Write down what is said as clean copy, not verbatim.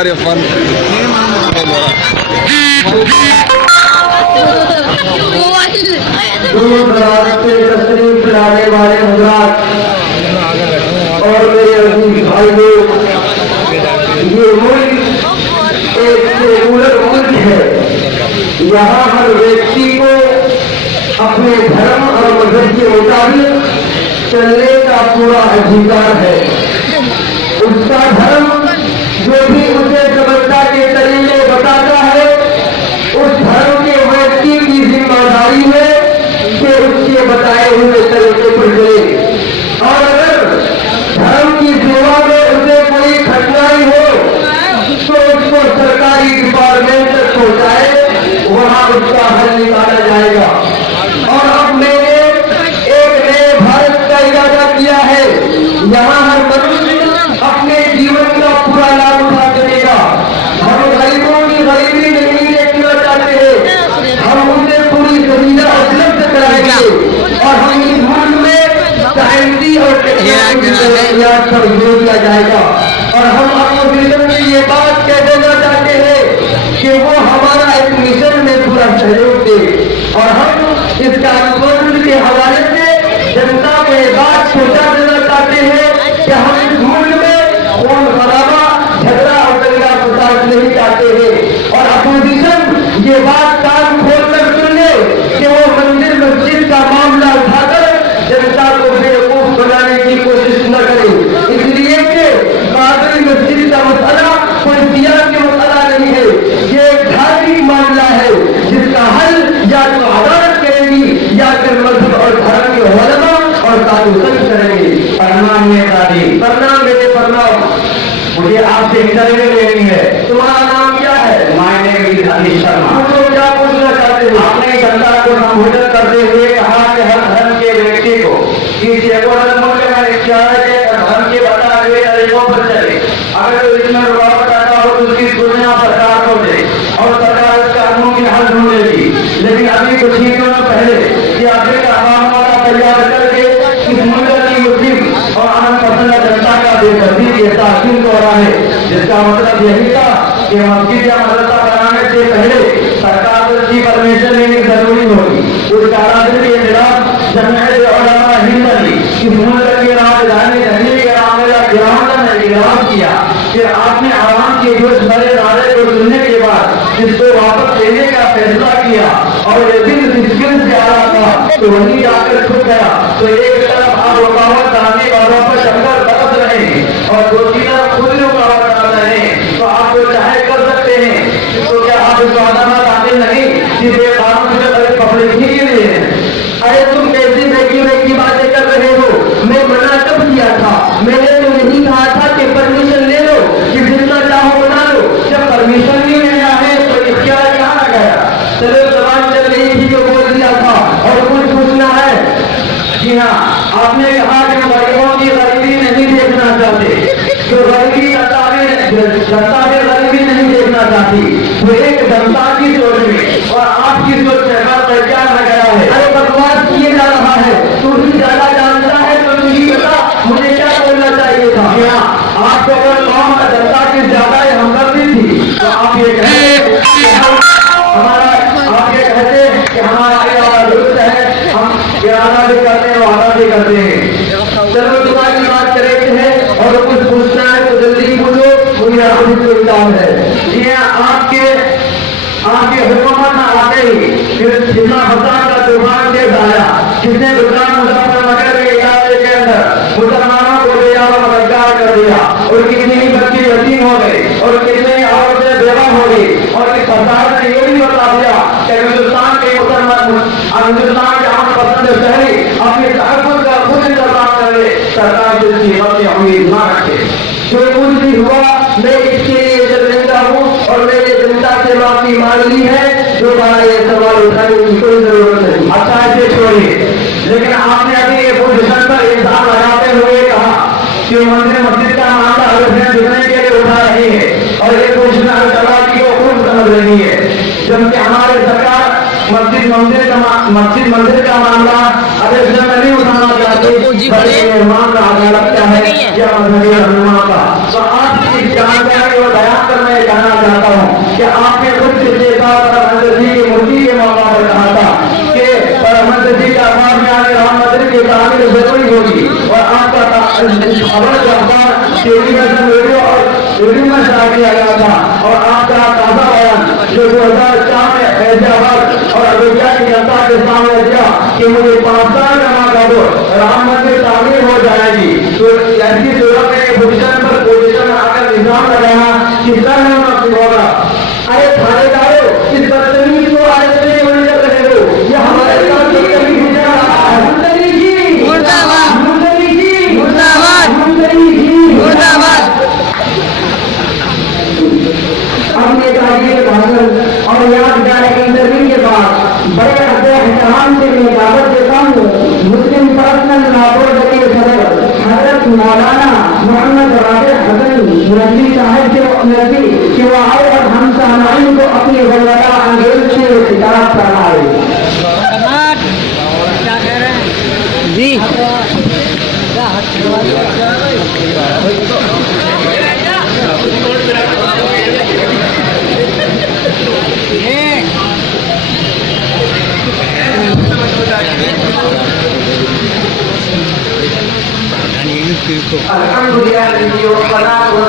got it fun. दूर दराज से तशरीफ लाने वाले हजरात और मेरे अजीज भाइयों, ये मुल्क एक सेकुलर मुल्क है। यहाँ हर व्यक्ति को अपने धर्म और मजहब के मुताबिक चलने का पूरा अधिकार है। उसका धर्म जो भी उसे समझता के तरीके बताता है, उस धर्म के व्यक्ति की जिम्मेदारी है कि उसके बताए हुए तरीके पर चले। और अगर धर्म की सेवा में उसे कोई कठिनाई हो तो उसको सरकारी डिपार्टमेंट तक पहुंचाए, वहां उसका हल निकाला जाएगा। और अब मैंने एक नए भारत का इरादा किया है। यहाँ हर मनुष्य अपने जीवन का पूरा लाभ उठा सकेगा। हम गरीबों की गरीबी नहीं देखना चाहते हैं, हम उन्हें पूरी सुविधा उपलब्ध कराएंगे। और हम इस मुल्क में साइंसी और टेक्नोलॉजी पर जोर दिया जाएगा। और हम अपोजिशन में ये बात कह देना चाहते हैं कि वो हमारा एक मिशन में पूरा सहयोग दे। और हम इस कार्यक्रम के हवाले से जनता को ये बात सोचा देना चाहते हैं कि हम इस मुल्क में खून खराबा, झगड़ा और दंगा फसाद नहीं चाहते हैं। और अपोजिशन ये बात कान खोल कर सुन ले कि वो मंदिर मस्जिद का मामला उठाकर जनता को बेवकूफ बनाने की कोशिश न करे। इसलिए कि बाबरी मस्जिद का मसला कोई सियासी मसला नहीं है, ये एक धार्मिक मामला है जिसका हल या तो अदालत करेगी या फिर मजहब और धर्म के उलमा और साधु संत करेंगे। प्रणाम नेताजी, प्रणाम बेटे प्रणाम। मुझे आपसे इंटरव्यू लेनी है। तुम्हारा नाम क्या है? My name is Anil Sharma. मुझे क्या पूछना चाहते हो? आपने जनता को संबोधित करते हुए कहा कि हर धर्म के व्यक्ति को इस सेकुलर मुल्क में इख्तियार है धर्म के बताए हुए तरीकों पर चले। अगर इसमें रुकावट आता हो तो उसकी सूचना सरकार को दे और सरकार इस कानून की हल ढूंढेगी। लेकिन अभी कुछ ही दिनों पहले कि अभी का मामला तैयार करके इस मुल्क की मुस्लिम और अमन पसंद जनता का बेदर्दी के ताकीद हो रहा है, जिसका मतलब यही था कि मस्जिद या मदरसा बनाने से पहले सरकार की परमिशन लेनी जरूरी होगी। उस कारादर के खिलाफ जमात उलमा हिंद ने इस मुल्क की राजधानी दिल्ली के रामलीला ग्राउंड में इलान किया। फिर आपने आवाम के जोश भरे नारे को सुनने के बाद इसको वापस लेने का फैसला किया और ये दिन मुश्किल से आ रहा था तो वहीं जाकर छुप गया। तो एक तरफ आप रुकावट डालने वालों पर शंकर बरस रहे हैं और दूसरी तरफ खुद रुकावट डाल रहे हैं, तो आप जो चाहे कर सकते हैं। तो क्या आप इस वादा में आते नहीं कि बेकानून से पब्लिक ही के लिए? अरे तुम कैसी बेकी बातें कर रहे हो? मैं मना कब किया था? मैंने तो यही कहा था कि परमिशन ले लो, कि जितना चाहो बना लो। जब परमिशन नहीं लेना है तो इख्तियार कहाँ आ गया? चलो जबान चल रही थी जो बोल दिया था। और कुछ पूछना है? जी हाँ, आपने कहा कि गरीबों की गरीबी नहीं देखना चाहते, जो गरीबी जनता में गरीबी नहीं देखना चाहती, तो एक जनता की सोच में और आपकी सोच में क्या लग गया है? अरे बकवास किए जा रहा है, तू ही ज्यादा जानता है तो तू ही बता मुझे क्या बोलना चाहिए था। आपको अगर कौन जनता की ज्यादा हमदर्दी थी तो आप ये कहते कि हमारा इरादा दुरुस्त है, हम इरादा भी करते हैं वादा भी करते हैं। चलो तुम्हारी बात करते हैं और कुछ पूछना है तो जल्दी पूछो, मुझे आपको इंतजाम है। ये आपके हुकूमत में आते ही फिर जितना फसाद का तूफान देश आया, जिसने गुजरात मुजफ्फरनगर के इलाके के अंदर मुसलमानों को बेकार कर दिया और कितनी ही बच्ची यतीम हो गई और कितनी औरतें बेवा हो गई। और इस सरकार ने ये भी बता दिया कि हिंदुस्तान के मुसलमान हिंदुस्तान के अमन पसंद शहरी अपने तहफ़्फ़ुज़ का खुद इंतजाम करे, सरकार से इसकी उम्मीद न रखे। जो कुछ भी हुआ मैं इसके लिए शर्मिंदा हूँ और मैंने जनता से माफी मांग ली है। दोबारा ये सवाल उठाने की कोई जरूरत नहीं। अच्छा ऐसे छोड़िए, लेकिन आपने अभी ये पोजिशन पर इल्जाम लगाते हुए कहा कि मंदिर मस्जिद का मामला जितने के लिए उठा रही है और ये पोजिशन की को खूब समझ रही है, जबकि हमारी सरकार मस्जिद मंदिर का मामला अरे नहीं उठाना चाहती। مہمان کا عدالت کیا ہے یا مذہبی رہنما کا. تو آپ کی جانکاری اور بیان کر میں کہنا چاہتا ہوں کہ آپ نے خود سے دیکھا پرمہنس جی کی مورتی کے موقع پر کہا تھا کہ پرمہنس جی کا اخبار میں آنے رام مندر کی تعمیر ضروری ہوگی اور آپ کا خبر کا اخبار ٹیلی ویژن ریڈیو میں شائع کیا گیا تھا اور آپ کا تازہ بیان جو 2004 میں فیض آباد اور ارریہ کی جنتا کے سامنے دیا کہ مجھے 5 سال جمع کر دو رام مندر تعمیر ہو جائے گی. تو ایسی صورت میں پوزیشن پر پوزیشن آ کر نظام لگانا کس طرح مناسب ہوگا؟ ارے تھانے دارو اس بدتمیزی کو آج سے نہیں کر رہے ہو. یہ ہمارے ساتھ بدتمیزی ہے. منتری جی مرد آباد، منتری جی مرد آباد، منتری جی مرد آباد. اپنے تعلیم حاصل اور یادگار انٹرویو کے بعد بڑے احترام سے میں دعوت دیتا ہوں مسلم پرسنل لاہور کے صدر حضرت مولانا محمد رابع حسن نقوی صاحب کہ وہ آئے اور ہم سامعین کو اپنی غلطہ انگیز سے خطاب فرمائے. جی الحمدللہ